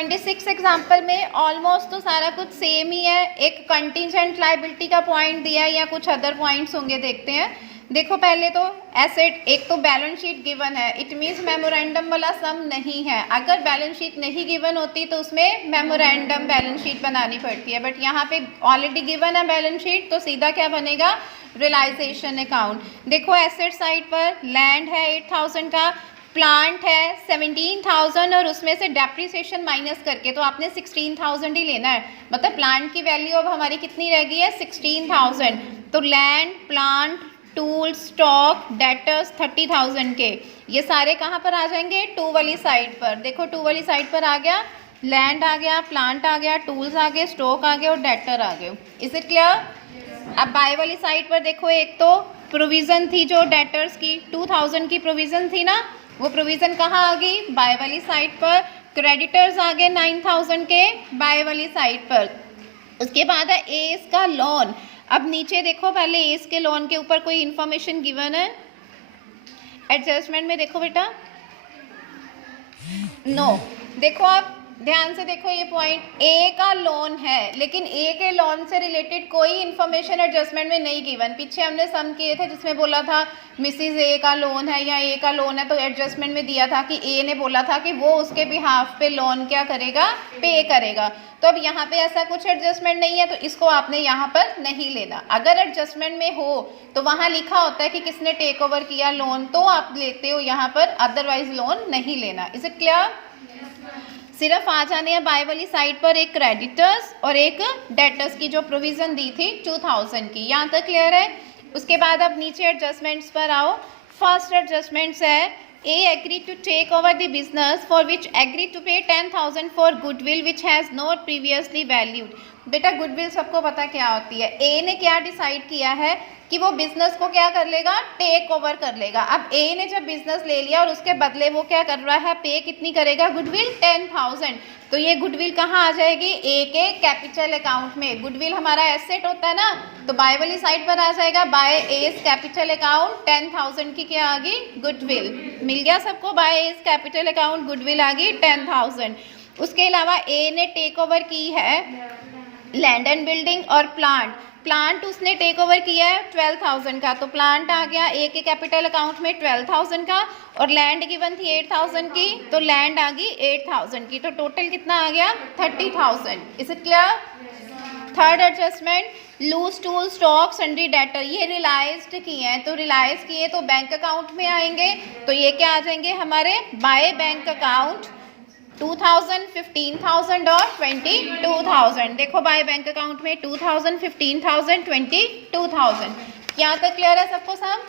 26 example में almost तो सारा कुछ सेम ही है, एक कंटीजेंट लाइबिलिटी का पॉइंट दिया है या कुछ अदर पॉइंट्स होंगे, देखते हैं। देखो पहले तो एसेट, एक तो बैलेंस शीट गिवन है, इट मीन्स मेमोरेंडम वाला सम नहीं है। अगर बैलेंस शीट नहीं गिवन होती तो उसमें मेमोरेंडम बैलेंस शीट बनानी पड़ती है, बट यहाँ पे ऑलरेडी गिवन है बैलेंस शीट, तो सीधा क्या बनेगा, रियलाइजेशन अकाउंट। देखो एसेट साइड पर लैंड है 8000 का, प्लांट है 17,000 और उसमें से डेप्रिसिएशन माइनस करके तो आपने 16,000 ही लेना है, मतलब प्लांट की वैल्यू अब हमारी कितनी रह गई है 16,000। तो land, plant, tool, stock, debtors 30,000 के, ये सारे कहाँ पर आ जाएंगे, टू वाली साइड पर। देखो टू वाली साइड पर आ गया, लैंड आ गया, प्लांट आ गया, टूल्स आ गए, स्टॉक आ गए और डेटर आ गए। Is it clear? अब बाय वाली साइड पर देखो, एक तो प्रोविजन थी जो डेटर्स की 2000 की प्रोविजन थी ना, वो प्रोविजन कहाँ आ गई, बाय वाली साइड पर। क्रेडिटर्स आ गए 9000 के बाय वाली साइड पर। उसके बाद है एस का लोन। अब नीचे देखो, पहले एस के लोन के ऊपर कोई इंफॉर्मेशन गिवन है एडजस्टमेंट में, देखो बेटा, नो। देखो आप ध्यान से देखो, ये पॉइंट ए का लोन है, लेकिन ए के लोन से रिलेटेड कोई इन्फॉर्मेशन एडजस्टमेंट में नहीं गिवन। पीछे हमने सम किए थे जिसमें बोला था मिसिज ए का लोन है या ए का लोन है, तो एडजस्टमेंट में दिया था कि ए ने बोला था कि वो उसके बिहाफ पे लोन क्या करेगा, पे करेगा। तो अब यहाँ पे ऐसा कुछ एडजस्टमेंट नहीं है, तो इसको आपने यहाँ पर नहीं लेना। अगर एडजस्टमेंट में हो तो वहाँ लिखा होता है कि किसने टेक ओवर किया लोन, तो आप लेते हो यहाँ पर, अदरवाइज लोन नहीं लेना। Is it clear? सिर्फ आ जाने हैं बाय वाली साइड पर एक क्रेडिटर्स और एक डेटर्स की जो प्रोविजन दी थी 2000 की, यहाँ तक क्लियर है। उसके बाद अब नीचे एडजस्टमेंट्स पर आओ। फर्स्ट एडजस्टमेंट्स है a agree to take over the business for which agree to pay 10,000 for goodwill which has not previously valued. बेटा गुडविल सबको पता क्या होती है। ए ने क्या डिसाइड किया है कि वो बिजनेस को क्या कर लेगा, टेक ओवर कर लेगा। अब ए ने जब बिजनेस ले लिया और उसके बदले वो क्या कर रहा है, पे कितनी करेगा, गुडविल 10,000। तो ये गुडविल कहाँ आ जाएगी, ए के कैपिटल अकाउंट में। गुडविल हमारा एसेट होता है ना, तो बाय वाली साइड पर आ जाएगा, बाय एस कैपिटल अकाउंट 10,000 की क्या आ गई, गुडविल। मिल गया सबको, by S capital account goodwill आ गई 10,000। उसके अलावा ए ने टेक ओवर की है लैंड एंड बिल्डिंग और प्लांट। प्लांट उसने टेक ओवर किया है 12,000 का, तो प्लांट आ गया ए के कैपिटल अकाउंट में 12,000 का, और लैंड गिवन थी 8,000 की, तो लैंड आ गई 8,000 की, तो टोटल कितना आ गया 30,000। Is it clear? Third adjustment, loose tool stock sundry debtor, ये रियलाइज्ड किए हैं, तो रियलाइज किए तो बैंक अकाउंट में आएंगे, तो ये क्या आ जाएंगे हमारे बाय बैंक अकाउंट 2000, 15,000 और 22,000। देखो बाय बैंक अकाउंट में 2000, 15,000, 22,000। यहाँ तक क्लियर है सबको सब?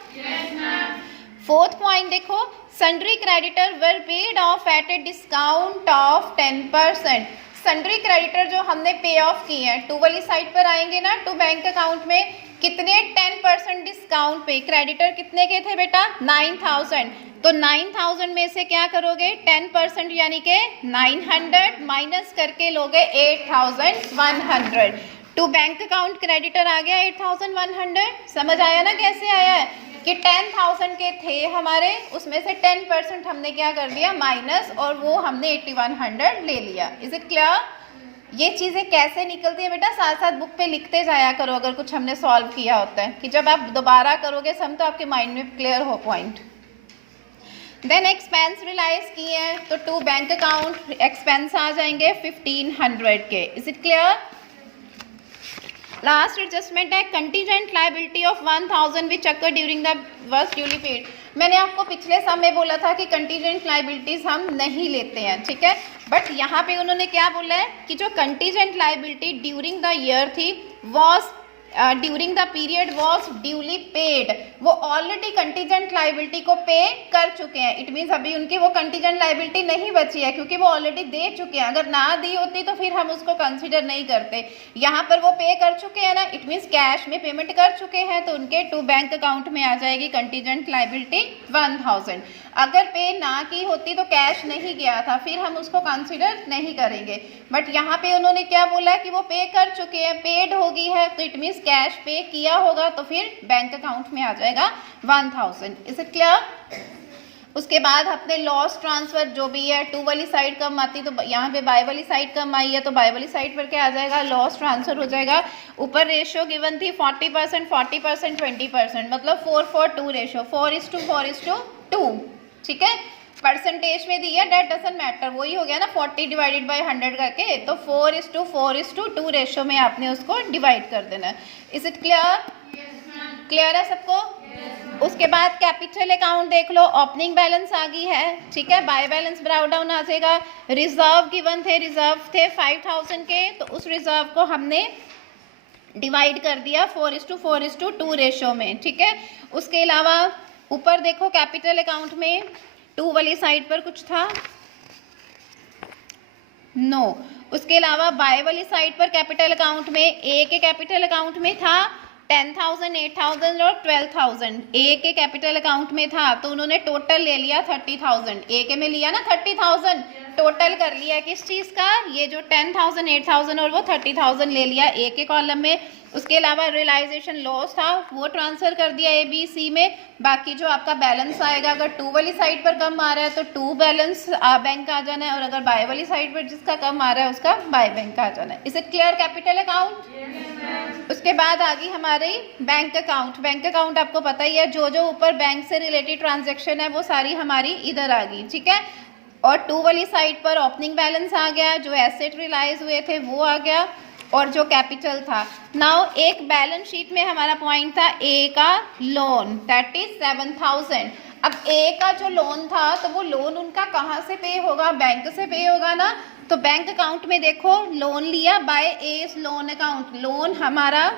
फोर्थ पॉइंट देखो, sundry creditor were paid off at a discount of 10%। Sundry creditor जो हमने पे ऑफ किए हैं, टू वाली साइड पर आएंगे ना, टू बैंक अकाउंट में कितने 10% डिस्काउंट पे। क्रेडिटर कितने के थे बेटा, 9,000, तो 9,000 में से क्या करोगे 10% यानी कि 900 माइनस करके लोगे 8,100। टू बैंक अकाउंट क्रेडिटर आ गया 8,100। समझ आया ना कैसे आया है कि 10,000 के थे हमारे, उसमें से 10% हमने क्या कर दिया माइनस, और वो हमने 8,100 ले लिया। Is it clear? ये चीज़ें कैसे निकलती है बेटा, साथ साथ बुक पे लिखते जाया करो अगर कुछ हमने सॉल्व किया होता है, कि जब आप दोबारा करोगे सम तो आपके माइंड में क्लियर हो पॉइंट। देन एक्सपेंस रियलाइज किए हैं, तो टू बैंक अकाउंट एक्सपेंस आ जाएंगे 1,500 के। Is it clear? Last adjustment है contingent liability of 1,000 which occur during the work duly paid. मैंने आपको पिछले सम में बोला था कि कंटीजेंट लायबिलिटीज हम नहीं लेते हैं, ठीक है, बट यहाँ पे उन्होंने क्या बोला है कि जो contingent liability during the year थी was during the period was duly paid, वो ऑलरेडी कंटीजेंट लायबिलिटी को पे कर चुके हैं। इट मीन्स अभी उनकी वो कंटीजेंट लायबिलिटी नहीं बची है, क्योंकि वो ऑलरेडी दे चुके हैं। अगर ना दी होती तो फिर हम उसको कंसिडर नहीं करते। यहाँ पर वो पे कर चुके हैं ना, इट मीन्स कैश में पेमेंट कर चुके हैं, तो उनके टू बैंक अकाउंट में आ जाएगी कंटीजेंट लायबिलिटी 1,000। अगर पे ना की होती तो कैश नहीं गया था, फिर हम उसको कंसिडर नहीं करेंगे। बट यहाँ पे उन्होंने क्या बोला कि वो पे कर चुके हैं, पेड होगी है, तो इट मीन्स कैश पे किया होगा, तो फिर बैंक अकाउंट में आ जाएगा 1,000। Is it clear? उसके बाद अपने लॉस ट्रांसफर जो भी है, टू वाली साइड कम आती तो यहाँ पे बाय वाली साइड कम आई है तो बाय वाली साइड पर क्या आ जाएगा, लॉस ट्रांसफर हो जाएगा। ऊपर रेशियो गिवन थी 40%, 40%, 20%, मतलब 4:2 रेशियो, 4:4:2, ठीक है। परसेंटेज में दी है, डेट डजंट मैटर, वही हो गया ना 40 डिवाइडेड बाय 100 करके, तो 4:4:2 रेशियो में आपने उसको डिवाइड कर देना है। Is it clear? क्लियर है सबको? उसके बाद कैपिटल अकाउंट देख लो, ओपनिंग बैलेंस आ गई है, ठीक है। बाय बैलेंस ब्राउ डाउन आ जाएगा। रिजर्व गिवन थे, रिजर्व थे 5000 के, तो उस रिजर्व को हमने डिवाइड कर दिया 4:4:2 रेशियो में, ठीक है। उसके अलावा ऊपर देखो कैपिटल अकाउंट में 2 वाली साइड पर कुछ था, नो। उसके अलावा बाय वाली साइड पर कैपिटल अकाउंट में ए के कैपिटल अकाउंट में था 10,000, 8,000 और 12,000। ए के कैपिटल अकाउंट में था तो उन्होंने टोटल ले लिया 30,000। ए के में लिया ना 30,000, टोटल कर लिया किस चीज़ का, ये जो 10,000, 8,000 और वो 30,000 ले लिया ए के कॉलम में। उसके अलावा रियलाइजेशन लॉस था वो ट्रांसफर कर दिया ए बी सी में। बाकी जो आपका बैलेंस आएगा, अगर 2 वाली साइड पर कम आ रहा है तो 2 बैलेंस बैंक आ जाना है, और अगर बाय वाली साइड पर जिसका कम आ रहा है उसका बाय बैंक आ जाना है। Is it clear capital account? उसके बाद आ गई हमारी बैंक अकाउंट। बैंक अकाउंट आपको पता ही है, जो जो ऊपर बैंक से रिलेटेड ट्रांजेक्शन है वो सारी हमारी इधर आ गई, ठीक है। और 2 वाली साइड पर ओपनिंग बैलेंस आ गया, जो एसेट रियलाइज हुए थे वो आ गया, और जो कैपिटल था। नाउ एक बैलेंस शीट में हमारा पॉइंट था ए का लोन, दैट इज 7,000। अब ए का जो लोन था तो वो लोन उनका कहाँ से पे होगा, बैंक से पे होगा ना। तो बैंक अकाउंट में देखो लोन लिया by S loan account. Loan हमारा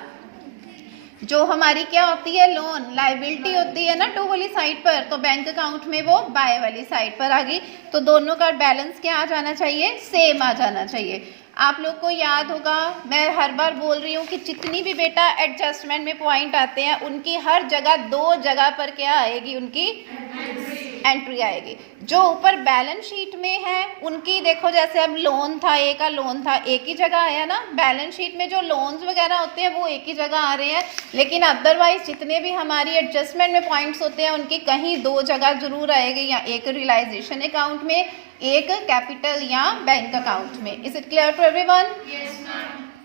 जो हमारी क्या होती है, लोन लाइबिलिटी होती है ना 2 वाली साइड पर, तो बैंक अकाउंट में वो बाय वाली साइड पर आ गई। तो दोनों का बैलेंस क्या आ जाना चाहिए, सेम आ जाना चाहिए। आप लोग को याद होगा, मैं हर बार बोल रही हूँ कि जितनी भी बेटा एडजस्टमेंट में पॉइंट आते हैं उनकी हर जगह 2 जगह पर क्या आएगी, उनकी एंट्री आएगी। जो ऊपर बैलेंस शीट में है उनकी देखो, जैसे अब लोन था, ए का लोन था, एक ही जगह आया ना। बैलेंस शीट में जो लोन्स वगैरह होते हैं वो एक ही जगह आ रहे हैं, लेकिन अदरवाइज जितने भी हमारी एडजस्टमेंट में पॉइंट्स होते हैं उनकी कहीं 2 जगह जरूर आएगी, या एक रियलाइजेशन अकाउंट में, एक कैपिटल या बैंक अकाउंट में। Is it clear to everyone?